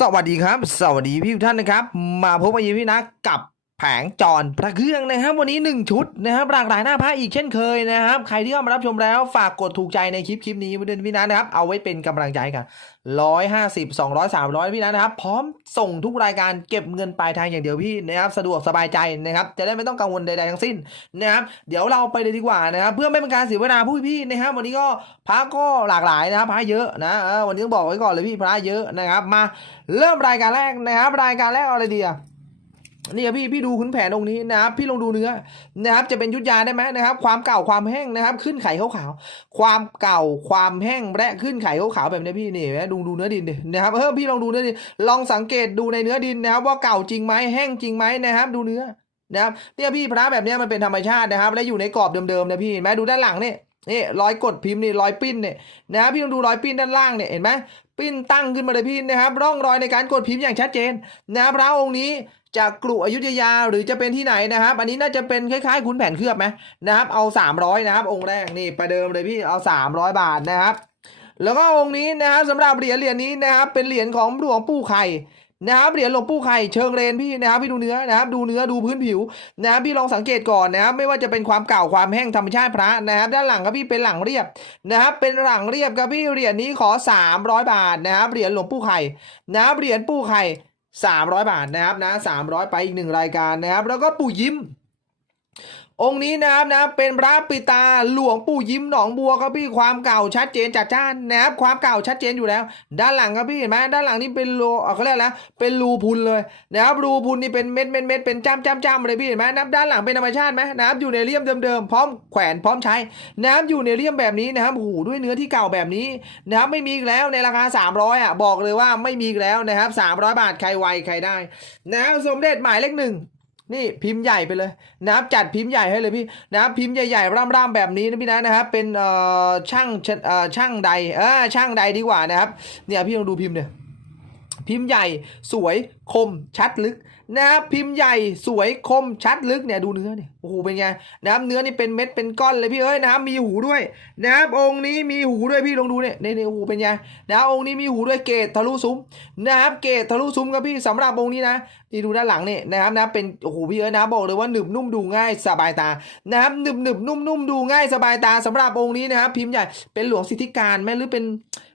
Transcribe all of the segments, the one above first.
สวัสดีครับ สวัสดีพี่ทุกท่านนะครับ มาพบกับยีพี่นะกับ แผงจรพระเครื่องนะครับ วันนี้ 1 ชุดนะครับหลากหลายหน้าพระอีกเช่นเคยนะครับ ใครที่เข้ามารับชมแล้วฝากกดถูกใจในคลิปคลิปนี้ไว้ด้วยนพี่นะนะครับ เอาไว้เป็นกำลังใจกันร้อยห้าสิบสองร้อยสามร้อยพี่นะนะครับ พร้อมส่งทุกรายการเก็บเงินปลายทางอย่างเดียวพี่นะครับสะดวกสบายใจนะครับ จะได้ไม่ต้องกังวลใดๆทั้งสิ้นนะครับ เดี๋ยวเราไปเลยดีกว่านะครับ เพื่อไม่เป็นการเสียเวลาผู้พี่นะครับ วันนี้ก็พระก็หลากหลายนะครับพระเยอะนะวันนี้ต้องบอกไว้ก่อนเลยพี่พระเยอะนะครับ มาเริ่มรายการแรกนะครับ รายการแรกอะไรดีอะ นี่พี่พี่ดูขุนแผนองค์นี้นะครับ พี่ลองดูเนื้อนะครับ จะเป็นยุทธยาได้ไหมนะครับ ความเก่าความแห้งนะครับ ขึ้นไข่ขาวๆความเก่าความแห้งและขึ้นไข่ขาวๆแบบนี้พี่นี่นไหมดูดูเนื้อดินดินะครับเออพี่ลองดูเนื้อดินลองสังเกตดูในเนื้อดินนะครับ ว่าเก่าจริงไหมแห้งจริงไหมนะครับ ดูเนื้อนะครับเนี่ยพี่พระแบบนี้มันเป็นธรรมชาตินะครับ และอยู่ในกรอบเดิมๆนะพี่เห็นไหมดูด้านหลังนี่นี่รอยกดพิมพ์นี่รอยปิ้นเนี่ยนะครับพี่ต้องดูรอยปิ้นด้านล่างเนี่ยเห็นไหมปิ้นตั้งขึ้นมาเลยพี่นะครับ ร่องรอยในการกดพิมพ์อย่างชัดเจนนะพระองค์นี้ จากกรุอยุธยาหรือจะเป็นที่ไหนนะครับ อันนี้น่าจะเป็นคล้ายๆขุนแผนเคลือบไหมนะครับ เอา 300 นะครับ องค์แรกนี่ประเดิมเลยพี่เอา 300 บาทนะครับ แล้วก็องค์นี้นะครับสำหรับเหรียญเหรียญนี้นะครับเป็นเหรียญของหลวงปู่ไข่นะครับเหรียญหลวงปู่ไข่เชิงเรนพี่นะครับพี่ดูเนื้อนะครับดูเนื้อดูพื้นผิวนะครับพี่ลองสังเกตก่อนนะครับไม่ว่าจะเป็นความเก่าความแห้งธรรมชาติพระนะครับด้านหลังครับพี่เป็นหลังเรียบนะครับเป็นหลังเรียบครับพี่เหรียญนี้ขอ 300 บาทนะครับเหรียญหลวงปู่ไข่นะครับเหรียญปู่ไข่ 300 บาทนะครับนะ300 ไปอีกหนึ่งรายการนะครับ แล้วก็ปู่ยิ้ม องค์นี้นะครับนะเป็นพระปิตาหลวงปู่ยิ้มหนองบัวครับพี่ความเก่าชัดเจนจัดจ้านนะครับความเก่าชัดเจนอยู่แล้ว ด้านหลังครับพี่เห็นไหมด้านหลังนี่เป็นรูเขาเรียกแล้วเป็นรูพุนเลยนะครับรูพุนนี่เป็นเม็ดเม็ดเม็ดเป็นจ้ำจ้ำจ้ำเลยพี่เห็นไหมนับด้านหลังเป็นธรรมชาติไหมนะครับอยู่ในเลี่ยมเดิมๆพร้อมแขวนพร้อมใช้นะครับอยู่ในเลี่ยมแบบนี้นะครับโอ้โหด้วยเนื้อที่เก่าแบบนี้นะครับไม่มีอีกแล้วในราคา 300อะบอกเลยว่าไม่มีอีกแล้วนะครับ300 บาทใครไวใครได้นะครับสมเด็จหมายเลขหนึ่ง นี่พิมพ์ใหญ่ไปเลยนะครับจัดพิมพ์ใหญ่ให้เลยพี่นะครับพิมพ์ใหญ่ๆร่ำๆแบบนี้นะพี่นะนะครับเป็นเอ่อช่างเอ่อช่างใดเออช่างใดดีกว่านะครับเนี่ยพี่ลองดูพิมพ์เนี่ยพิมพ์ใหญ่สวยคมชัดลึก นะครับพิมพ์ใหญ่สวยคมชัดลึกเนี่ยดูเนื้อเนี่ยโอ้โหเป็นไงนะครับเนื้อนี่เป็นเม็ดเป็นก้อนเลยพี่เอ้ยนะครับมีหูด้วยนะครับองค์นี้มีหูด้วยพี่ลองดูเนี่ยนี่นี่โอ้โหเป็นไงนะครับองค์นี้มีหูด้วยเกตทะลุซุ้มนะครับเกตทะลุซุ้มครับพี่สำหรับองค์นี้นะนี่ดูด้านหลังเนี่ยนะครับนะเป็นโอ้โหพี่เอ๋ยนะบอกเลยว่าหนึบนุ่มดูง่ายสบายตานะครับหนึบหนึบนุ่มนุ่มดูง่ายสบายตาสำหรับองค์นี้นะครับพิมพ์ใหญ่เป็นหลวงสิทธิการไหมหรือเป็น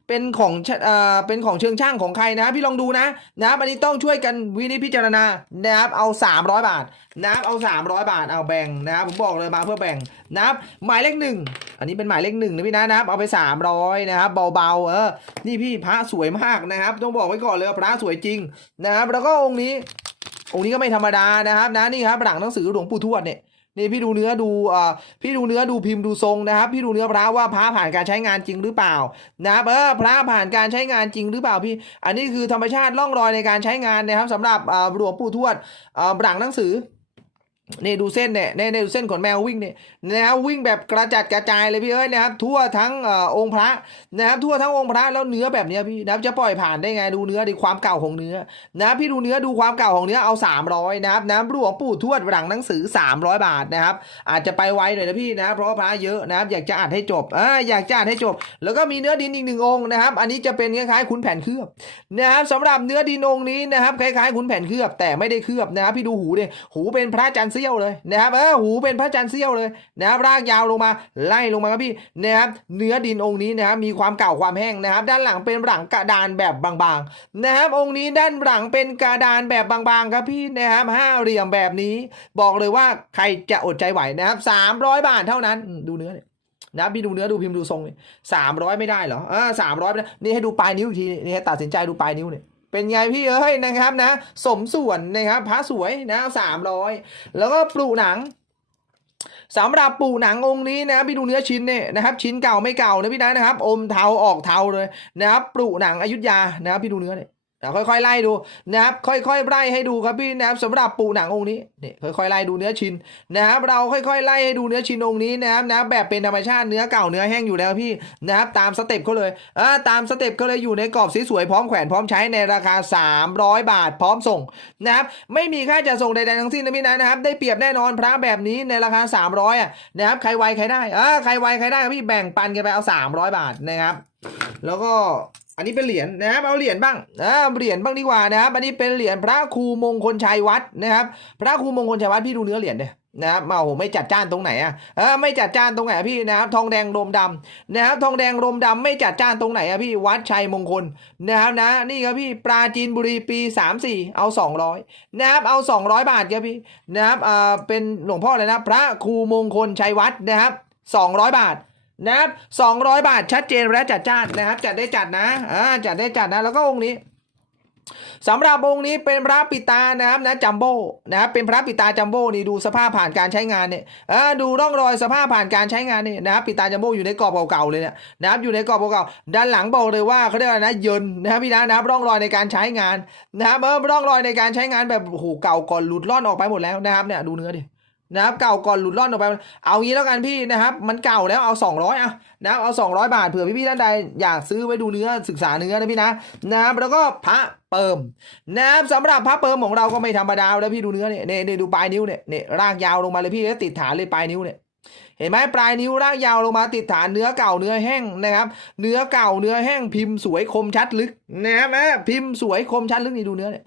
เป็นของชเอ่อเป็นของเชิงช่างของใครนะ พี่ลองดูนะนะครับอันนี้ต้องช่วยกันวินิจพิจารณานะครับเอา 300 บาทนะครับเอา 300 บาทเอาแบ่งนะครับผมบอกเลยมาเพื่อแบ่งนะครับหมายเลขหนึ่งอันนี้เป็นหมายเลขหนึ่งนะพี่นะนะครับเอาไป 300นะครับเบาๆเออนี่พี่พระสวยมากนะครับ ต้องบอกไว้ก่อนเลยพระสวยจริงนะครับแล้วก็องค์นี้องค์นี้ก็ไม่ธรรมดานะครับนะนี่ครับหลังหนังสือหลวงปู่ทวดเนี่ย นี่พี่ดูเนื้อดูอ่าพี่ดูเนื้อดูพิมพ์ดูทรงนะครับ พี่ดูเนื้อพระว่าพระผ่านการใช้งานจริงหรือเปล่านะครับเออพระผ่านการใช้งานจริงหรือเปล่าพี่ อันนี้คือธรรมชาติร่องรอยในการใช้งานนะครับสำหรับอ่าหลวงปู่ทวดอ่าหลังหนังสือ นี่ดูเส้นเนี่ยเนี่ยเนี่ยดูเส้นขนแมววิ่งเนี่ยนะครับวิ่งแบบกระจัดกระจายเลยพี่เอ้ยนะครับทั่วทั้งอองค์พระนะครับทั่วทั้งองค์พระแล้วเนื้อแบบเนี้ยพี่นะครับจะปล่อยผ่านได้ไงดูเนื้อดีความเก่าของเนื้อนะพี่ดูเนื้อดูความเก่าของเนื้อเอา 300นะครับน้ำหลวงปู่ทวดหลังหนังสือ 300 บาทนะครับอาจจะไปไวหน่อยนะพี่นะเพราะพระเยอะนะครับอยากจะอ่านให้จบอ่าอยากจะอ่านให้จบ แล้วก็มีเนื้อดินอีกหนึ่งองค์นะครับอันนี้จะเป็นคล้ายๆขุนแผ่นเคลือบนะครับสำหรับเนื้อดินองค์นี้นะครับคล้ายๆขุนแผนเคลือบแต่ไม่ได้เคลือบนะครับพี่ดูหูเนี่ยหูเป็นพระจันทร์เสี้ยวเลยนะครับเออหูเป็นพระจันทร์เสี้ยวเลยนะครับรากยาวลงมาไล่ลงมาครับพี่นะครับเนื้อดินองค์นี้นะครับมีความเก่าความแห้งนะครับ ด้านหลังเป็นหลังกระดานแบบบางๆนะครับองค์นี้ด้านหลังเป็นกระดานแบบบางๆครับพี่นะครับห้าเหลี่ยมแบบนี้ บอกเลยว่าใครจะอดใจไหวนะครับสามร้อยบาทเท่านั้นดูเนื้อเนี่ยนะพี่ดูเนื้อดูพิมพ์ดูทรงเนี่ยสามร้อยไม่ได้เหรออ่าสามร้อยนี่ให้ดูปลายนิ้วอีกทีนี่ให้ตัดสินใจดูปลายนิ้วเนี่ย เป็นไงพี่เอ้ยนะครับนะ สมส่วนนะครับพระสวยนะสามร้อยแล้วก็ปลูหนังสำหรับปูหนังองค์นี้นะพี่ดูเนื้อชิ้นเนี่ยนะครับชิ้นเก่าไม่เก่านะพี่นะนะครับ อมเทาออกเทาเลยนะครับปลูหนังอยุธยานะครับพี่ดูเนื้อเนี่ย อะค่อยๆไล่ดูนะครับค่อยๆไล่ให้ดูครับพี่นะครับสำหรับปูหนังองค์นี้เนี่ยค่อยๆไล่ดูเนื้อชิ้นนะครับเราค่อยๆไล่ให้ดูเนื้อชิ้นองค์นี้นะครับนะแบบเป็นธรรมชาติเนื้อเก่าเนื้อแห้งอยู่แล้วพี่นะครับตามสเต็ปเขาเลยอ่าตามสเต็ปเขาเลยอยู่ในกรอบสวยๆพร้อมแขวนพร้อมใช้ในราคา 300 บาท พร้อมส่งนะครับไม่มีค่าจัดส่งใดๆทั้งสิ้นนะพี่นะนะครับได้เปรียบแน่นอนพระแบบนี้ในราคา 300อะนะครับใครไวใครได้อ่าใครไวใครได้ครับพี่แบ่งปันกันไปเอา 300 บาทนะครับแล้วก็ อันนี้เป็นเหรียญนะครับเอาเหรียญบ้างนะเหรียญบ้างดีกว่านะครับอันนี้เป็นเหรียญพระครูมงคลชัยวัดนะครับ พระครูมงคลชัยวัดพี่ดูเนื้อเหรียญเนียนะครับมาโอ้โหไม่จัดจ้านตรงไหนอะเออไม่จัดจ้านตรงไหนพี่นะครับทองแดงรมดำนะครับทองแดงรมดำไม่จัดจ้านตรงไหนอะพี่วัดชัยมงคลนะครับนะนี่ครับพี่ปราจีนบุรีปี 34 เอา 200นะครับเอา 200 บาทครับพี่นะครับอ่าเป็นหลวงพ่อเลยนะพระครูมงคลชัยวัดนะครับ200 บาท นะครับ200บาทชัดเจนและจัดจ้านนะครับ จัดได้จัดนะอ่าจัดได้จัดนะ แล้วก็องค์นี้สำหรับองค์นี้เป็นพระปิตานะครับนะจัมโบ้นะครับเป็นพระปิตาจัมโบ้นี่ดูสภาพผ่านการใช้งานเนี่ยอ่าดูร่องรอยสภาพผ่านการใช้งานเนี่ยนะครับปิตาจัมโบ้อยู่ในกรอบเก่าๆเลยเนี่ยนะครับอยู่ในกรอบเก่าๆด้านหลังบอกเลยว่าเขาเรียกอะไรนะเยินนะครับพี่นะนะครับร่องรอยในการใช้งานนะครับเออร่องรอยในการใช้งานแบบโอ้โหเก่าก่อนหลุดล่อนออกไปหมดแล้วนะครับเนี่ยดูเนื้อดิ นะครับเก่าก่อนหลุดล่อนออกไป เอางี้แล้วกันพี่นะครับมันเก่าแล้วเอา 200อะนะครับเอา 200 บาทเผื่อพี่ๆท่านใดอยากซื้อไว้ดูเนื้อศึกษาเนื้อนะพี่นะนะครับแล้วก็พระเปิมนะครับสำหรับพระเปิมของเราก็ไม่ธรรมดาแล้วพี่ดูเนื้อเนี่ยเนี่ยดูปลายนิ้วเนี่ยเนี่ยรากยาวลงมาเลยพี่แล้วติดฐานเลยปลายนิ้วเนี่ยเห็นไหมปลายนิ้วรากยาวลงมาติดฐานเนื้อเก่าเนื้อแห้งนะครับ เนื้อเก่าเนื้อแห้งพิมพ์สวยคมชัดลึกนะครับพิมพ์สวยคมชัดลึกนี่ดูเนื้อเนี่ย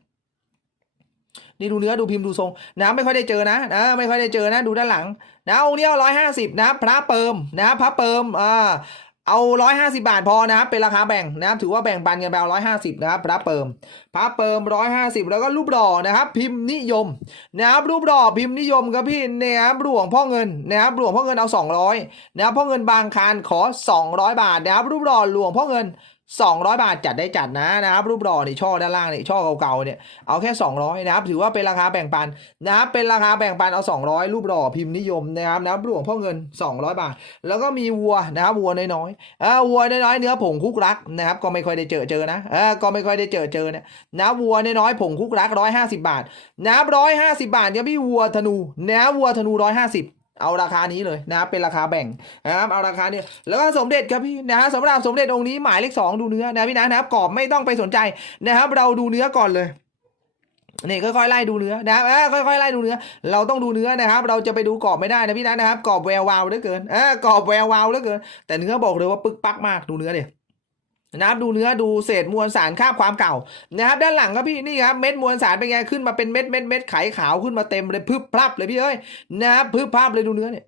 นี่ดูเนื้อดูพิมพ์ดูทรงนะไม่ค่อยได้เจอนะนะไม่ค่อยได้เจอนะดูด้านหลังนะองค์นี้เอาร้อยห้าสิบนะพระเปิมนะพระเปิมอ่าเอาร้อยห้าสิบาทพอนะครับเป็นราคาแบ่งนะครับถือว่าแบ่งปันกันไปเอาร้อยห้าสิบนะครับพระเปิมพระเปิมร้อยห้าสิบแล้วก็รูปหล่อนะครับพิมพ์นิยมนะครับรูปหล่อพิมพ์นิยมครับพี่นะครับหลวงพ่อเงินนะครับหลวงพ่อเงินเอาสองร้อยนะครับพ่อเงินบางคารขอสองร้อยบาทนะครับรูปหล่อหลวงพ่อเงิน 200 บาทจัดได้จัดนะนะครับรูปหล่อนี่ช่อด้านล่างนี่ช่อเก่าๆเนี่ยเอาแค่ 200นะครับถือว่าเป็นราคาแบ่งปันนะครับเป็นราคาแบ่งปันเอา 200 รูปหล่อพิมพ์นิยมนะครับนะครับหลวงพ่อเงิน 200 บาท แล้วก็มีวัวนะครับวัวน้อยๆอ่าวัวน้อยๆเนื้อผงคุกรักนะครับก็ไม่ค่อยได้เจอเจอนะเออก็ไม่ค่อยได้เจอเจอเนี่ยนะวัวน้อยๆผงคุกรัก 150 บาทนะครับ150 บาทเนี่ยพี่วัวธนูนะวัวธนู 150 เอาราคานี้เลยนะครับเป็นราคาแบ่งนะครับเอาราคานี้แล้วก็สมเด็จครับพี่นะฮะสำหรับสมเด็จองค์นี้หมายเลขสองดูเนื้อนะพี่นะนะครับกรอบไม่ต้องไปสนใจนะครับ เราดูเนื้อก่อนเลยนี่ค่อยๆไล่ดูเนื้อนะครับเออค่อยๆไล่ดูเนื้อ เราต้องดูเนื้อนะครับ เราจะไปดูกรอบไม่ได้นะพี่นะนะครับกรอบแวววาวเหลือเกินเออกรอบแวววาวเหลือเกิน แต่เนื้อบอกเลยว่าปึกปักมากดูเนื้อเดี๋ย นะครับดูเนื้อดูเศษมวลสารคราบความเก่านะครับด้านหลังครับพี่นี่ครับเม็ดมวลสารเป็นไงขึ้นมาเป็นเม็ดเม็ดเม็ดไขขาวขึ้นมาเต็มเลยพึบพรับเลยพี่เอ้ยนะครับพึบพรับเลยดูเนื้อเนี่ย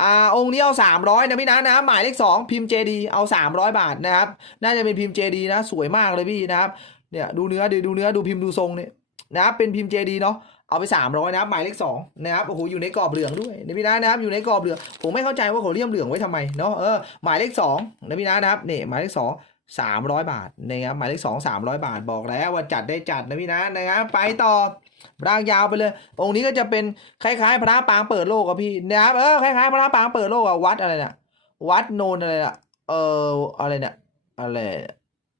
อ่าองค์นี้เอาสามร้อยนะพี่นะนะหมายเลขสองพิมพ์เจดีเอาสามร้อยบาทนะครับน่าจะเป็นพิมพ์เจดีนะสวยมากเลยพี่นะครับเนี่ยดูเนื้อดูดูเนื้อดูพิมพ์ดูทรงเนี่ยนะครับเป็นพิมพ์เจดีเนาะเอาไปสามร้อยนะครับหมายเลขสองนะครับโอ้โหอยู่ในกรอบเหลืองด้วยนะพี่นะนะครับอยู่ในกรอบเหลืองผมไม่เข้าใจว่าเขาเลี่ยมเหลืองไว้ทำไมเนาะเออหมายเลขสองนะพี่นะนะครับนี่หมายเลขส องสามร้อยบาทนะครับหมายเลขสองสามร้อยบาทบอกแล้วว่าจัดได้จัดนะพี่นะนะครับไปต่อร่างยาวไปเลย องค์นี้ก็จะเป็นคล้ายๆ พระปางเปิดโลกอะพี่นะครับเออคล้ายๆ พระปางเปิดโลกอะวัดอะไรเนี่ยวัดโนนอะไรน่ะเอออะไรเนี่ยอะไร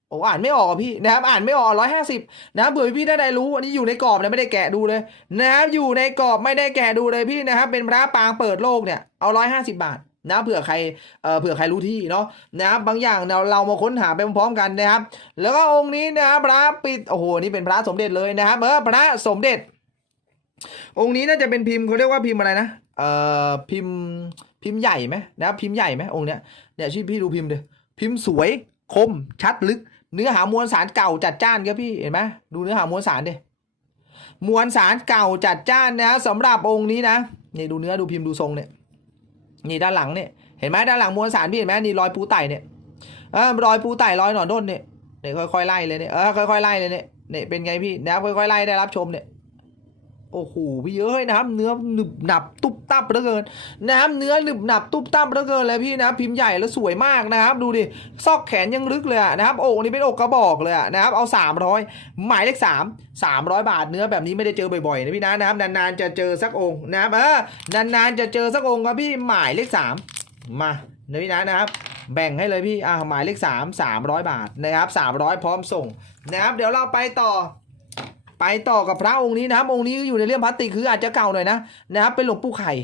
โอ้อ่านไม่ออกพี่นะครับอ่านไม่ออกร้อยห้าสิบนะเผื่อพี่ได้ได้รู้อันนี้อยู่ในกรอบนะไม่ได้แกะดูเลยนะครับอยู่ในกรอบไม่ได้แกะดูเลยพี่นะครับเป็นพระปางเปิดโลกเนี่ยเอาร้อยห้าสิบบาท นะเผื่อใครเอ่อเผื่อใครรู้ที่เนาะนะครับบางอย่างเราเรามาค้นหาไปพร้อมๆกันนะครับ แล้วก็องค์นี้นะครับพระปิดโอ้โหนี่เป็นพระสมเด็จเลยนะครับเออพระสมเด็จ องค์นี้น่าจะเป็นพิมพ์เขาเรียกว่าพิมพ์อะไรนะเอ่อพิมพ์พิมพ์ใหญ่ไหมนะครับพิมพ์ใหญ่ไหมองค์เนี้ยเนี่ยชื่อพี่ดูพิมพ์ดิพิมพ์สวยคมชัดลึก เนื้อหามวลสารเก่าจัดจ้านครับพี่เห็นไหมดูเนื้อหามวลสารดิมวลสารเก่าจัดจ้านนะสำหรับองค์นี้นะนี่ดูเนื้อดูพิมพ์ดูทรงเนี่ย นี่ด้านหลังเนี่ยเห็นไหมด้านหลังมวลสารพี่เห็นไหมนี่รอยปูไต่เนี่ยเออรอยปูไต่รอยหนอนด้นเนี่ยเนี่ยค่อยๆไล่เลยเนี่ยเออค่อยๆไล่เลยเนี่ยเนี่ยเป็นไงพี่นะครับค่อยๆไล่ได้รับชมเนี่ย โอ้โหพี่เอ้ยนะครับเนื้อหนึบหนับตุบตับเหลือเกินนะครับเนื้อหนึบหนับตุบตับเหลือเกินเลยพี่นะพิมพ์ใหญ่แล้วสวยมากนะครับดูดิซอกแขนยังลึกเลยนะครับอกนี่เป็นอกกระบอกเลยนะครับเอา 300 หมายเลข3 300 บาทเนื้อแบบนี้ไม่ได้เจอบ่อยๆนะพี่นะนะครับนานๆจะเจอสักองค์นะครับเออนานๆจะเจอสักองค์ครับพี่หมายเลข3มานะพี่นะนะครับแบ่งให้เลยพี่อ่าหมายเลข 3 300 บาทนะครับ300 พร้อมส่งนะครับเดี๋ยวเราไปต่อ ไปต่อกับพระองค์นี้นะครับองค์นี้อยู่ในเลี่ยมพลาสติกคืออาจจะเก่าหน่อยนะนะครับเป็นหลวงปู่ไข่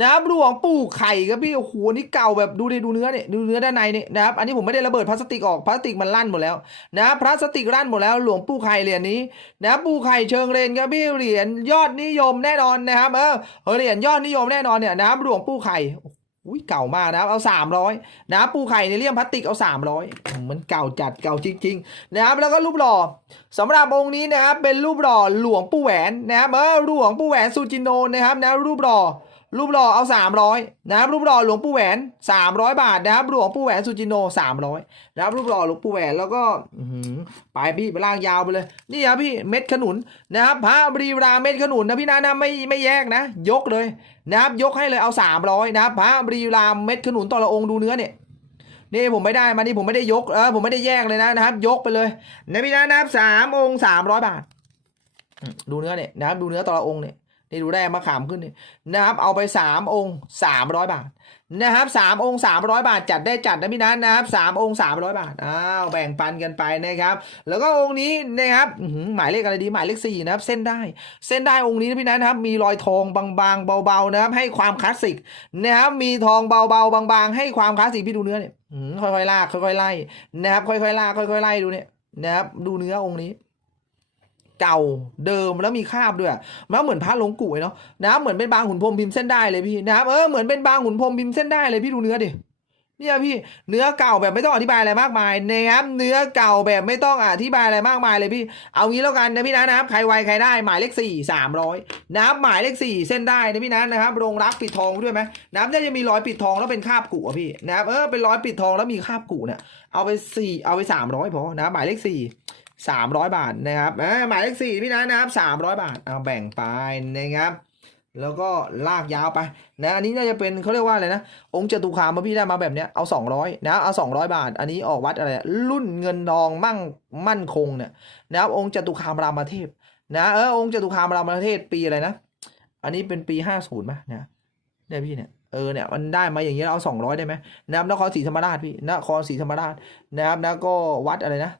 นะครับหลวงปู่ไข่ครับพี่โอ้โหนี่เก่าแบบดูดิดูเนื้อเนี่ยดูเนื้อด้านในเนี่ยนะครับอันนี้ผมไม่ได้ระเบิดพลาสติกออกพลาสติกมันลั่นหมดแล้วนะครับพลาสติกลั่นหมดแล้ว หลวงปู่ไข่เหรียญนี้นะครับปู่ไข่เชิงเรนครับพี่เหรียญยอดนิยมแน่นอนนะครับเออเหรียญยอดนิยมแน่นอนเนี่ยนะครับหลวงปู่ไข่โอ้โห อุ้ยเก่ามากนะครับเอาสามร้อยนะครับปูไข่ในเลี่ยมพลาสติกเอาสามร้อยมันเก่าจัดเก่าจริงๆนะครับแล้วก็รูปหล่อสำหรับองค์นี้นะครับเป็นรูปหล่อหลวงปู่แหวนนะครับเออหลวงปู่แหวนสุจินโนนะครับนะรูปหล่อ รูปหล่อเอาสามร้อยนะครับรูปหล่อหลวงปู่แหวนสามร้อยบาทนะครับหลวงปู่แหวนสุจินโนสามร้อยนะครับรูปหล่อหลวงปู่แหวนแล้วก็หือไปพี่ไปล่างยาวไปเลย นี่ครับพี่เม็ดขนุนนะครับพระบรีราเม็ดขนุนนะพี่นะนะไม่ไม่แยกนะ ยกเลยนะครับยกให้เลยเอาสามร้อยนะครับพระบรีราเม็ดขนุนต่อละองค์ดูเนื้อเนี่ยนี่ผมไม่ได้มานี่ผมไม่ได้ยกเออผมไม่ได้แยกเลยนะนะครับ ยกไปเลยนะพี่นะนะครับสามองค์สามร้อยบาท ดูเนื้อเนี่ยนะครับดูเนื้อต่อละองค์เนี่ย นี่ดูได้มาขามขึ้นนี่นะครับ เอาไปสามองค์สามร้อยบาทนะครับสามองค์สามร้อยบาทจัดได้จัดนะพี่นะนะครับสามองค์สามร้อยบาทอ้าวแบ่งปันกันไปนะครับ แล้วก็องค์นี้นะครับหมายเลขอะไรดีหมายเลขสี่นะครับ เส้นได้ เส้นได้องค์นี้นะพี่นะนะครับ มีรอยทองบางๆเบาๆนะครับ ให้ความคลาสสิกนะครับมีทองเบาๆบางๆ ให้ความคลาสสิกพี่ดูเนื้อเนี่ยค่อยๆลากค่อยๆไล่นะครับ ค่อยๆลากค่อยๆไล่ดูเนี่ยนะครับดูเนื้อองค์นี้ เก่าเดิมแล้วมีคราบด้วยมันเหมือนพระหลงกุ่ยเนาะนะครับเหมือนเป็นบางขุนพรมพิมพ์เส้นได้เลยพี่นะครับเออเหมือนเป็นบางขุนพรมพิมพ์เส้นได้เลยพี่ดูเนื้อดิเนี่ยพี่เนื้อเก่าแบบไม่ต้องอธิบายอะไรมากมายนะครับเนื้อเก่าแบบไม่ต้องอธิบายอะไรมากมายเลยพี่ เอางี้แล้วกันนะพี่นะนะครับใครไวใครได้หมายเลขสี่สามร้อยนะครับหมายเลขสี่เส้นได้นะพี่นะนะครับโรงรักปิดทองด้วยไหมนะครับน่าจะมีร้อยปิดทองแล้วเป็นคาบกุอะพี่นะครับเออเป็นร้อยปิดทองแล้วมีคาบกุเนี่ยเอาไปสี่เอาไปสามร้อยพอนะหมายเลขสี่ สามร้อยบาทนะครับหมายเลขสี่พี่นะนะครับสามร้อยบาทเอาแบ่งไปนะครับ แล้วก็ลากยาวไปนะอันนี้น่าจะเป็นเขาเรียกว่าอะไรนะ องค์จตุคามมาพี่ได้มาแบบเนี้ยเอาสองร้อยนะเอาสองร้อยบาท อันนี้ออกวัดอะไรรุ่นเงินทองมั่งมั่นคงเนี่ยนะครับองค์จตุคามรามเทพนะเออองค์จตุคามรามเทพปีอะไรนะ อันนี้เป็นปีห้าศูนย์ไหมนี่ยเนี่ยพี่เนี่ยเออเนี่ยมันได้มาอย่างเงี้ยเอาสองร้อยได้ไหมนะครับนครศรีธรรมราชพี่นครศรีธรรมราชนะครับแล้วก็วัดอะไรนะ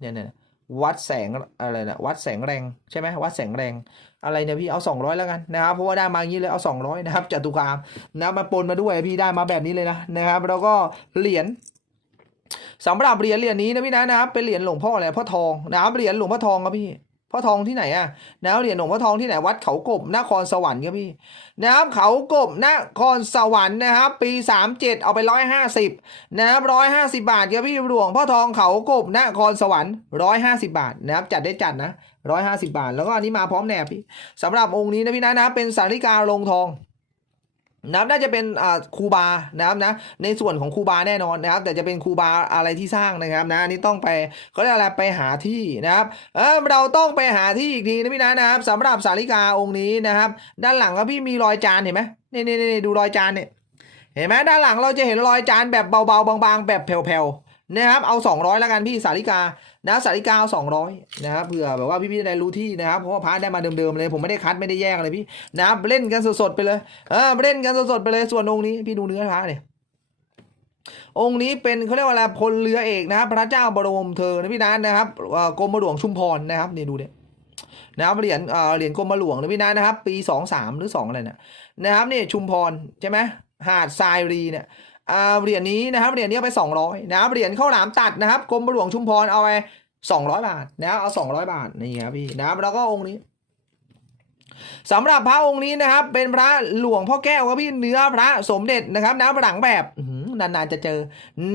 เนี่ยเนี่ย วัดแสงอะไรนะวัดแสงแรงใช่ไหมวัดแสงแรง อะไรเนี่ยพี่เอา 200 แล้วกันนะครับเพราะว่าได้มาอย่างนี้เลยเอา 200 นะครับจตุคามนะมาปนมาด้วยพี่ได้มาแบบนี้เลยนะนะครับ แล้วก็เหรียญสำหรับเหรียญเหรียญนี้นะพี่นะนะครับเป็นเหรียญหลวงพ่ออะไรพ่อทองนะครับเหรียญหลวงพ่อทองครับพี่ พ่อทองที่ไหนอะนะครับเหรียญหลวงพ่อทองที่ไหนวัดเขากบนครสวรรค์ครับพี่นะครับเขากบนครสวรรค์นะครับ ปี 37 เอาไป 150นะครับ150 บาทครับพี่หลวงพ่อทองเขากบนครสวรรค์ 150 บาทนะครับจัดได้จัดนะร้อยห้าสิบาท แล้วก็อันนี้มาพร้อมแหนบพี่สำหรับองค์นี้นะพี่นะนะครับเป็นสาริกาลงทอง นะครับน่าจะเป็นอ่าครูบานะครับนะในส่วนของครูบาแน่นอนนะครับ แต่จะเป็นครูบาอะไรที่สร้างนะครับนะอันนี้ต้องไปเขาเรียกอะไรไปหาที่นะครับเออเราต้องไปหาที่อีกทีนะพี่นะนะครับสำหรับสาริกาองค์นี้นะครับ ด้านหลังก็พี่มีรอยจานเห็นไหมนี่นี่นี่ดูรอยจานเนี่ยเห็นไหมด้านหลังเราจะเห็นรอยจานแบบเบาๆบางๆ แบบแผ่วๆนะครับเอา 200แล้วกันพี่สาริกา นะสาริกาสองร้อยนะครับเผื่อแบบว่าพี่ๆได้รู้ที่นะครับเพราะว่าพาร์ทได้มาเดิมๆเลย ผมไม่ได้คัดไม่ได้แยกเลยพี่นะครับเล่นกันสดๆไปเลยเออเล่นกันสดๆไปเลยส่วนองค์นี้พี่ดูเนื้อพระเนี่ยองค์นี้เป็นเขาเรียกว่าอะไรพลเรือเอกนะครับพระเจ้าบรมเธอนะพี่นัทนะครับกรมหลวงชุมพรนะครับนี่ดูเนี่ยนะครับเหรียญเอ่อเหรียญกรมหลวงนะพี่นัทนะครับ ปีสองสามหรือสองอะไรเนี่ยนะครับนี่ชุมพรใช่ไหมหาดทรายรีเนี่ย อ่าเหรียญนี้นะครับเหรียญนี้เอาไป 200นะครับเหรียญข้าวหลามตัดนะครับกรมหลวงชุมพรเอาไป200 บาทนะครับเอา 200 บาทนี่ครับพี่นะครับแล้วก็องค์นี้สำหรับพระองค์นี้นะครับ เป็นพระหลวงพ่อแก้วครับพี่เนื้อพระสมเด็จนะครับน้ำหลังแบบนานๆจะเจอ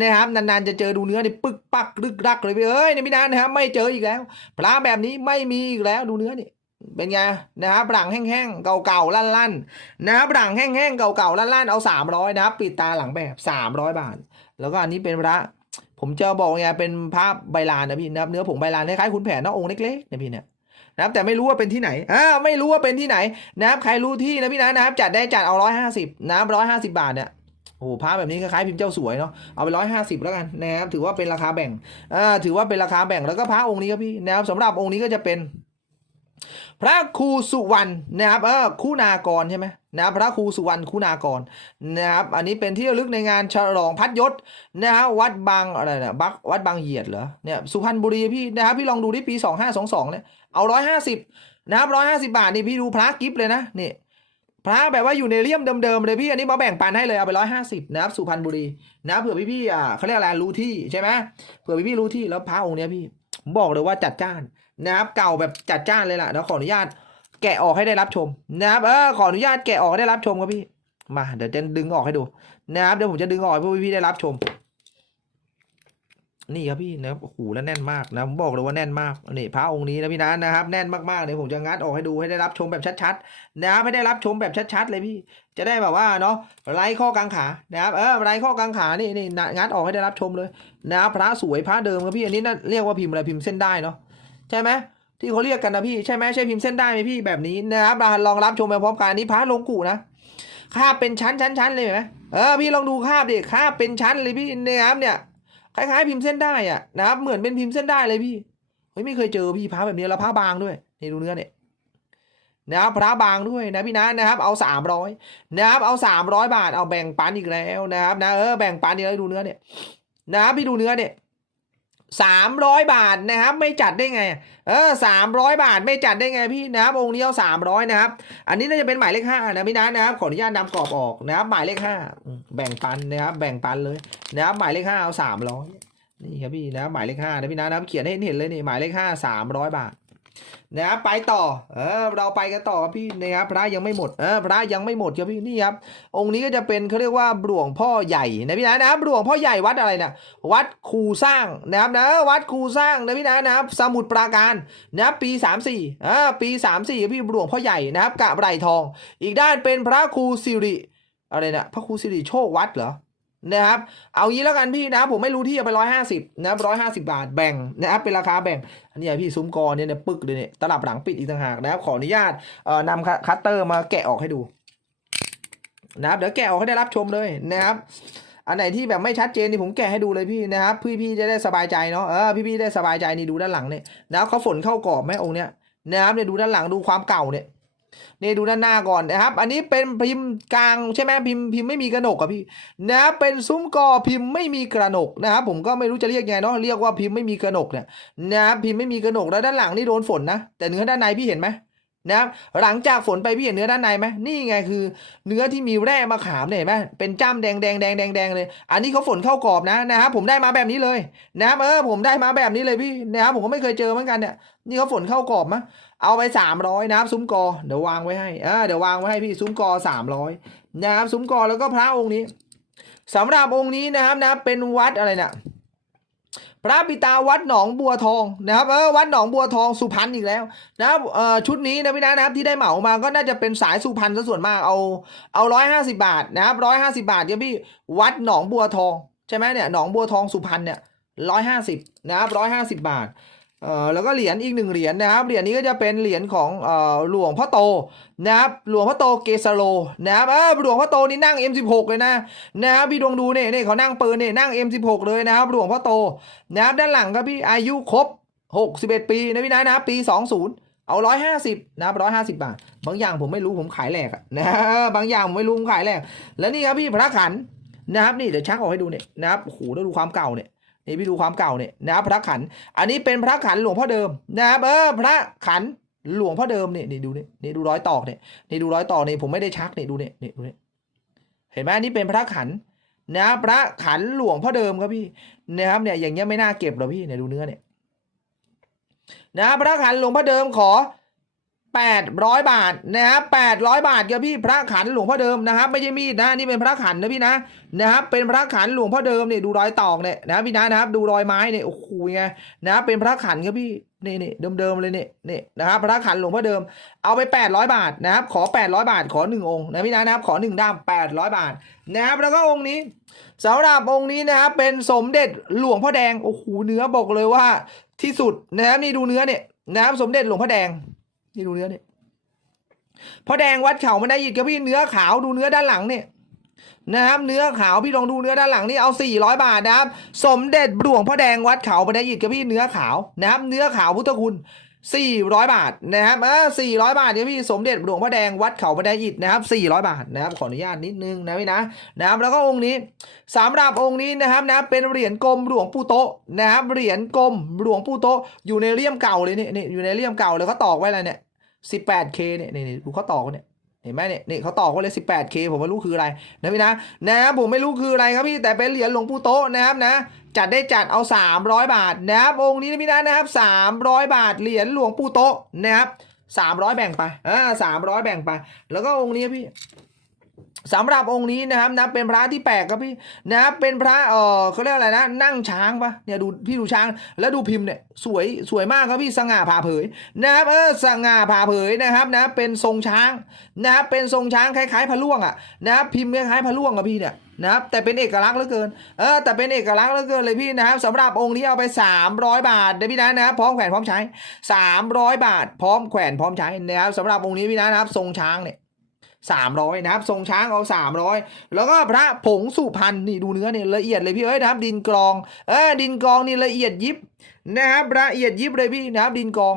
นะครับนานๆจะเจอดูเนื้อนี่ปึกปักรึกรักเลยพี่เอ้ยในพี่นานนะครับไม่เจออีกแล้ว พระแบบนี้ไม่มีอีกแล้วดูเนื้อนี่ เป็นไงนะครับหลังแห้งๆเก่าๆลั่นๆนะครับหลังแห้งๆเก่าๆลั่นๆเอา300นะครับปิดตาหลังแบบ 300 บาท แล้วก็อันนี้เป็นพระผมจะบอกไงเป็นพระใบลานนะพี่นะครับเนื้อผงใบลานคล้ายๆคุณแผนนาะองค์เล็กๆนะพี่เนี่ยนะครับแต่ไม่รู้ว่าเป็นที่ไหนอ่าไม่รู้ว่าเป็นที่ไหนนะครับใครรู้ที่นะพี่นะนะครับจัดได้จัดเอาร้อยห้าสิบนะครับร้อยห้าสิบาทเนี่ยโอ้โหพระแบบนี้คล้ายๆพิมพ์เจ้าสวยเนาะเอาไปร้อยห้าสิบแล้วกันนะครับถือว่าเป็นราคาแบ่งอ่าถือว่าเป็นราคาแบ่งแล้วก็พระองค์นี้ครับพี่นะครับสำหรับองค์นี้ก็จะเป็น พระครูสุวรรณนะครับเออคุณากรใช่ไหมนะครับพระครูสุวรรณคุณากรนะครับอันนี้เป็นที่ระลึกในงานฉลองพัดยศนะฮะวัดบางอะไรนะบักวัดบางเหยียดเหรอเนี่ยสุพรรณบุรีพี่นะครับพี่ลองดูที่ปีสองห้าสองสองเนี่ยเอาร้อยห้าสิบนะครับร้อยห้าสิบาทนี่พี่ดูพระกิฟต์เลยนะนี่พระแบบว่าอยู่ในเลี่ยมเดิมๆเลยพี่อันนี้มาแบ่งปันให้เลยเอาไปร้อยห้าสิบนะครับสุพรรณบุรีนะเผื่อพี่ๆอะเขาเรียกอะไรรู้ที่ใช่ไหมเผื่อพี่ๆรู้ที่แล้วพระองค์เนี้ยพี่บอกเลยว่าจัดจ้าน นะครับเก่าแบบจัดจ้านเลยล่ะเดี๋ยวขออนุญาตแกะออกให้ได้รับชมนะครับเออขออนุญาตแกะออกให้ได้รับชมครับพี่ มาเดี๋ยวจะดึงออกให้ดูนะครับเดี๋ยวผมจะดึงออกให้พวกพี่ได้รับชม นี่ครับพี่นะครับโอ้โหแล้วแน่นมากนะผมบอกเลยว่าแน่นมากนี่พระองค์นี้นะพี่นะนะครับ แน่นมากๆเดี๋ยวผมจะงัดออกให้ดูให้ได้รับชมแบบชัดๆนะครับให้ได้รับชมแบบชัดๆเลยพี่ จะได้แบบว่าเนาะไร้ข้อกังขานะครับเออไร้ข้อกังขานี่นี่งัดออกให้ได้รับชมเลยนะครับพระสวยพระเดิมครับพี่อันนี้น่าเรียกว่าพิมพ์อะไรพิมพ์เส้นได้เนาะ ใช่ไหมที่เขาเรียกกันนะพี่ใช่ไหมใช่พิมพ์เส้นได้ไหมพี่แบบนี้นะครับลองรับชมไปพร้อมกันนี้พระลงกูนะคาบเป็นชั้นชั้นชั้นเลยไหมเออพี่ลองดูคาบดิคาบเป็นชั้นเลยพี่นะครับเนี่ยคล้ายๆพิมพ์เส้นได้อะนะครับเหมือนเป็นพิมพ์เส้นได้เลยพี่เฮ้ยไม่เคยเจอพี่พระแบบนี้แล้วพระบางด้วยนี่ดูเนื้อเนี่ยนะครับพระบางด้วยนะพี่นะนะครับเอาสามร้อยนะครับเอาสามร้อยบาทเอาแบ่งปันอีกแล้วนะครับนะเออแบ่งปันอีกแล้วดูเนื้อเนี่ยนะครับพี่ดูเนื้อเนี่ย สามร้อยบาทนะครับ ไม่จัดได้ไง เออสามร้อยบาทไม่จัดได้ไงพี่นะครับองค์นี้เอาสามร้อยนะครับ อันนี้น่าจะเป็นหมายเลขห้านะพี่นะนะครับ ขออนุญาตนำกรอบออกนะครับ หมายเลขห้าแบ่งปันนะครับ แบ่งปันเลยนะครับ หมายเลขห้าเอาสามร้อยนี่ครับพี่นะหมายเลขห้านะพี่นะนะครับเขียนให้เห็นเลยนี่หมายเลขห้าสามร้อยบาท นะครับไปต่อเออเราไปกันต่อครับพี่นะครับพระยังไม่หมดเออพระยังไม่หมดครับพี่นี่ครับองค์นี้ก็จะเป็นเขาเรียกว่าหลวงพ่อใหญ่นะพี่นะนะครับหลวงพ่อใหญ่วัดอะไรนะวัดคูสร้างนะครับนะวัดคูสร้างนะพี่นะนะครับสมุทรปราการนะครับปีสามสี่อ่าปีสามสี่พี่หลวงพ่อใหญ่นะครับกะไรทอง อีกด้านเป็นพระครูสิริอะไรนะพระครูสิริโชควัดเหรอ นะครับ เอางี้แล้วกันพี่นะ ผมไม่รู้ที่เอาไปร้อยห้าสิบนะครับร้อยห้าสิบาทแบ่งนะครับเป็นราคาแบ่งอันนี้พี่ซุ้มกอเนี่ยเนี่ยปึกเลยเนี่ยตลับหลังปิดอีกต่างหากนะครับขออนุญาตเอ่อนำคัตเตอร์มาแกะออกให้ดูนะครับเดี๋ยวแกะออกให้ได้รับชมเลยนะครับอันไหนที่แบบไม่ชัดเจนนี่ผมแกะให้ดูเลยพี่นะครับพี่พี่ๆจะได้สบายใจเนาะเออพี่พี่ๆได้สบายใจนี่ดูด้านหลังเนี่ยนะครับเขาฝนเข้ากรอบไหมองค์เนี้ยนะครับเนี่ยดูด้านหลังดูความเก่าเนี่ย นี่ดูด้านหน้าก่อนนะครับ อันนี้เป็นพิมพ์กลางใช่ไหมพิมพ์พิมพ์ไม่มีกระหนกอะพี่นะครับเป็นซุ้มกอพิมพ์ไม่มีกระหนกนะครับผมก็ไม่รู้จะเรียกไงเนาะเรียกว่าพิมพ์ไม่มีกระหนกเนี่ยนะครับพิมพ์ไม่มีกระหนกแล้วด้านหลังนี่โดนฝนนะแต่เนื้อด้านในพี่เห็นไหม นะครับหลังจากฝนไปพี่เห็นเนื้อด้านในไหมนี่ไงคือ เนื้อที่มีแร่มะขามเนี่ยเห็นไหมเป็นจ้ำแดงแดงแดงแดงแดงเลย อันนี้เขาฝนเข้ากรอบนะนะครับผมได้มาแบบนี้เลยนะครับเออผมได้มาแบบนี้เลยพี่นะครับผมก็ไม่เคยเจอเหมือนกันเนี่ยนี่เขาฝนเข้ากรอบมะเอาไปสามร้อยนะครับ ซุ้มกอเดี๋ยววางไว้ให้อ่าเดี๋ยววางไว้ให้พี่ซุ้มกอสามร้อยนะครับซุ้มกอแล้วก็พระองค์นี้สำหรับองค์นี้นะครับนะเป็นวัดอะไรนะ พระบิตาวัดหนองบัวทองนะครับเออวัดหนองบัวทองสุพรรณอีกแล้วนะครับเอ่อชุดนี้นะพี่นะนะครับที่ได้เหมามาก็น่าจะเป็นสายสุพรรณซะส่วนมากเอาเอาร้อยห้าสิบาทนะครับร้อยห้าสิบาทเนี่ยพี่วัดหนองบัวทองใช่ไหมเนี่ยหนองบัวทองสุพรรณเนี่ยร้อยห้าสิบนะครับร้อยห้าสิบบาท เออแล้วก็เหรียญอีกหนึ่งเหรียญนะครับเหรียญนี้ก็จะเป็นเหรียญของเออหลวงพ่อโตนะครับหลวงพ่อโตเกสโลนะครับเออหลวงพ่อโตนี่นั่ง M16 เลยนะนะครับพี่ดวงดูเนี่ยเนี่ยเขานั่งปืนเนี่ยนั่ง M16 เลยนะครับหลวงพ่อโตนะครับด้านหลังครับพี่อายุครบ 61 ปีนะพี่นะนะปี 20เอา150นะครับ150บาท บางอย่างผมไม่รู้ผมขายแหลกอะนะบางอย่างผมไม่รู้ผมขายแหลกแล้วนี่ครับพี่พระขันนะครับนี่เดี๋ยวชักออกให้ดูเนี่ยนะครับโอ้โหแล้วดูความเก่าเนี่ย นี่พี่ดูความเก่าเนี่ยนะครับพระขัน อันนี้เป็นพระขันหลวงพ่อเดิมนะครับเออพระขันหลวงพ่อเดิมเนี่ยนี่ดูเนี่ยนี่ดูร้อยตอกเนี่ยนี่ดูร้อยตอกเนี่ยผมไม่ได้ชักเนี่ยดูเนี่ยนี่ดูเนี่ยเห็นไหมนนี้เป็นพระขันนะครับพระขันหลวงพ่อเดิมครับพี่นะครับเนี่ยอย่างเงี้ยไม่น่าเก็บหรอกพี่เนี่ยดูเนื้อเนี่ยนะครับพระขันหลวงพ่อเดิมขอ 800 บาทนะครับ800 บาทครับพี่พระขันหลวงพ่อเดิมนะครับ ไม่ใช่มีดนะนี่เป็นพระขันนะพี่นะนะครับเป็นพระขันหลวงพ่อเดิมเนี่ยดูรอยตอกเนี่ยนะพี่นะนะครับดูรอยไม้เนี่ยโอ้โหไงนะครับเป็นพระขันครับพี่นี่นี่เดิมๆเลยเนี่ยนี่นะครับพระขันหลวงพ่อเดิมเอาไป 800 บาทนะครับขอ 800 บาทขอหนึ่งองค์นะพี่นะนะครับขอหนึ่งด้าม800 บาทนะครับแล้วก็องค์นี้สำหรับองค์นี้นะครับเป็นสมเด็จหลวงพ่อแดงโอ้โหเนื้อบอกเลยว่าที่สุดนะครับนี่ดูเนื้อเนี่ยนะครับสมเด็จหลวงพ่อแดง นี่ดูเนื้อเนี่ยพอแดงวัดเขาไม่ได้ยิดกับพี่เนื้อขาวดูเนื้อด้านหลังเนี่ยนะครับเนื้อขาวพี่ลองดูเนื้อด้านหลังนี่เอา400 บาทนะครับสมเด็จหลวงพ่อแดงวัดเขาไม่ได้ยิดกับพี่เนื้อขาวนะครับเนื้อขาวพุทธคุณ 400 บาทนะครับเออ400 บาทเนี่ยพี่สมเด็จหลวงพ่อแดงวัดเขาไม่ได้ยิดนะครับ400 บาทนะครับขออนุญาตนิดนึงนะพี่นะนะครับแล้วก็องค์นี้สำหรับองค์นี้นะครับนะเป็นเหรียญกลมหลวงปู่โตนะครับเหรียญกลมหลวงปู่โตอยู่ในเลี่ยมเก่าเลยนี่นี่อยู่ในเลี่ยมเก่าเลยเขาตอกไว้อะไรเนี่ย 18K เนี่ยนี่นี่ดูเขาต่อกันเนี่ยเห็นไหมเนี่ยนี่เขาต่อกันเลย 18K ผมไม่รู้คืออะไรนะพี่นะนะครับผมไม่รู้คืออะไรครับพี่แต่เป็นเหรียญหลวงปู่โตนะครับนะ จัดได้จัดเอา 300 บาทนะครับองค์นี้นะพี่นะนะครับ 300 บาทเหรียญหลวงปู่โตนะครับ300 แบ่งไปอ่า300 แบ่งไป แล้วก็องค์นี้พี่ สำหรับองค์นี้นะครับนะเป็นพระที่แปลกครับพี่นะครับเป็นพระเออเขาเรียกอะไรนะ นั่งช้างปะเนี่ยดูพี่ดูช้าง แล้วดูพิมพ์เนี่ยสวยสวยมากครับพี่สง่าผ่าเผยนะครับเออสง่าผ่าเผยนะครับนะเป็นทรงช้างนะครับเป็นทรงช้างคล้ายๆพระล่วงอะนะครับพิมพ์คล้ายๆพระล่วงอะพี่เนี่ยนะครับแต่เป็นเอกลักษณ์เหลือเกินเออแต่เป็นเอกลักษณ์เหลือเกินเลยพี่นะครับสำหรับองค์นี้เอาไป 300 บาทนะพี่นะนะครับพร้อมแขวนพร้อมใช้ 300 บาท พร้อมแขวนพร้อมใช้นะครับสำหรับองค์นี้พี่นะนะครับทรงช้างเนี่ย สามร้อยนะครับ ทรงช้างเอาสามร้อยแล้วก็พระผงสุพรรณนี่ดูเนื้อเนี่ยละเอียดเลยพี่เอ้ยนะครับ ดินกรอง เออดินกรองนี่ละเอียดยิบนะครับละเอียดยิบเลยพี่นะครับดินกรอง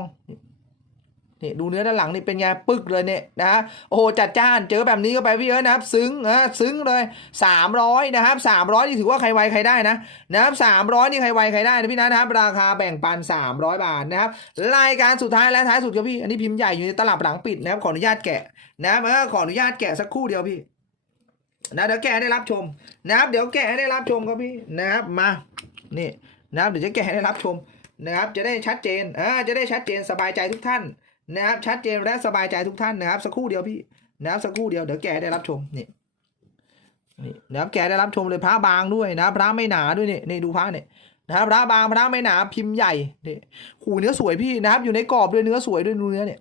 นี่ดูเนื้อด้านหลังนี่เป็นไงปึกเลยเนี่ยนะโอ้โหจัดจ้านเจอแบบนี้ก็ไปพี่เอ้ยนะครับ ซึ้งอะซึ้งเลยสามร้อยนะครับสามร้อยนี่ถือว่าใครไวใครได้นะนะครับสามร้อยนี่ใครไวใครได้นะพี่นะนะครับ ราคาแบ่งปันสามร้อยบาทนะครับรายการสุดท้ายและท้ายสุดครับพี่อันนี้พิมพ์ใหญ่อยู่ในตลับหลังปิดนะครับขออนุญาตแกะนะครับเออขออนุญาตแกะสักครู่เดียวพี่นะเดี๋ยวแกะได้รับชมนะครับ เดี๋ยวแกะได้รับชมครับพี่นะครับมานี่นะครับเดี๋ยวจะแกะได้รับชมนะครับจะได้ชัดเจนอ่าจะได้ชัดเจนสบายใจทุกท่าน นะครับชัดเจนและสบายใจทุกท่านนะครับสักครู่เดียวพี่นะครับสักครู่เดียวเดี๋ยวแกได้รับชมนี่นี่นะครับแกได้รับชมเลยพระบางด้วยนะครับพระไม่หนาด้วยนี่นี่ดูพระเนี่ยนะครับพระบางพระไม่หนาพิมพ์ใหญ่นี่หูเนื้อสวยพี่นะครับอยู่ในกรอบด้วยเนื้อสวยด้วยดูเนื้อเนี่ย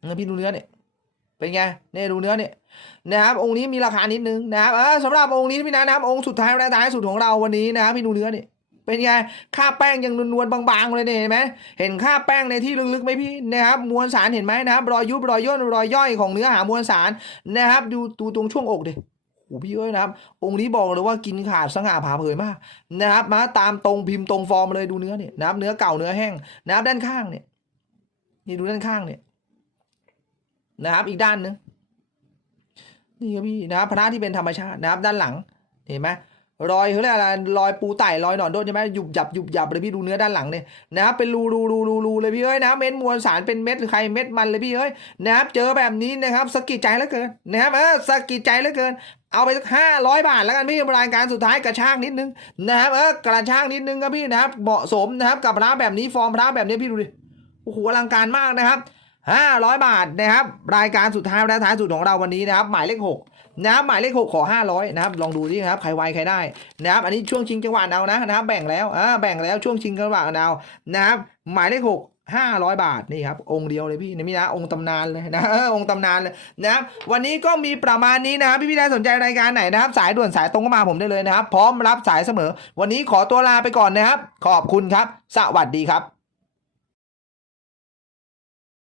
เนื้อพี่ดูเนื้อเนี่ยเป็นไงเนี่ยดูเนื้อเนี่ยนะครับองค์นี้มีราคานิดนึงนะครับเออสำหรับองค์นี้พี่นะนะครับองค์สุดท้ายและท้ายสุดของเราวันนี้นะครับพี่ดูเนื้อเนี่ย เป็นไงค่าแป้งยังนวลๆบางๆเลยเนี่ยเห็นไหมเห็นค่าแป้งในที่ลึกๆไหมพี่นะครับมวลสารเห็นไหมนะครับรอยยุบรอยย่นรอยย่อยของเนื้อหามวลสารนะครับดูดูตรงช่วงอกดิโอ้พี่เอ้ยนะครับ องค์นี้บอกเลยว่ากินขาดสง่าผ่าเผยมากนะครับ มาตามตรงพิมพ์ตรงฟอร์มเลยดูเนื้อเนี่ยนะครับ เนื้อเก่าเนื้อแห้งนะครับด้านข้างเนี่ย นี่ดูด้านข้างเนี่ยนะครับ อีกด้านหนึงนี่ครับพี่นะครับพระที่เป็นธรรมชาตินะครับ ด้านหลังเห็นไหม รอยเขาเรียกอะไรรอยปูไต่รอยหนอนโดนใช่ไหมหยุบหยับหยุบหยับเลยพี่ดูเนื้อด้านหลังเนี่ยนะครับเป็นรูรูรูรูรูเลยพี่เอ้ยนะเม็ดมวลสารเป็นเม็ดหรือใครเม็ดมันเลยพี่เอ้ยนะครับเจอแบบนี้นะครับสะกิดใจเหลือเกินนะครับเออสะกิดใจเหลือเกินเอาไปสักห้าร้อยบาทแล้วกันพี่รายการสุดท้ายกระชากนิดนึงนะครับเออกระชากนิดนึงครับพี่นะครับเหมาะสมนะครับกับพระแบบนี้ฟอร์มพระแบบนี้พี่ดูดิโอ้โหอลังการมากนะครับ500บาทนะครับรายการสุดท้ายและท้ายสุดของเราวันนี้นะครับหมายเลข6 นะครับหมายเลข6ขอ500นะครับลองดูดิครับใครไวใครได้นะครับอันนี้ช่วงชิงจังหวะเอานะนะครับแบ่งแล้วอ่าแบ่งแล้วช่วงชิงจังหวะเอานะครับหมายเลข6 500บาทนี่ครับองค์เดียวเลยพี่นี่มีนะองค์ตำนานเลยนะเออองค์ตำนานเลยนะครับวันนี้ก็มีประมาณนี้นะครับพี่พี่ได้สนใจรายการไหนนะครับสายด่วนสายตรงก็มาผมได้เลยนะครับ พร้อมรับสายเสมอ วันนี้ขอตัวลาไปก่อนนะครับ ขอบคุณครับ สวัสดีครับ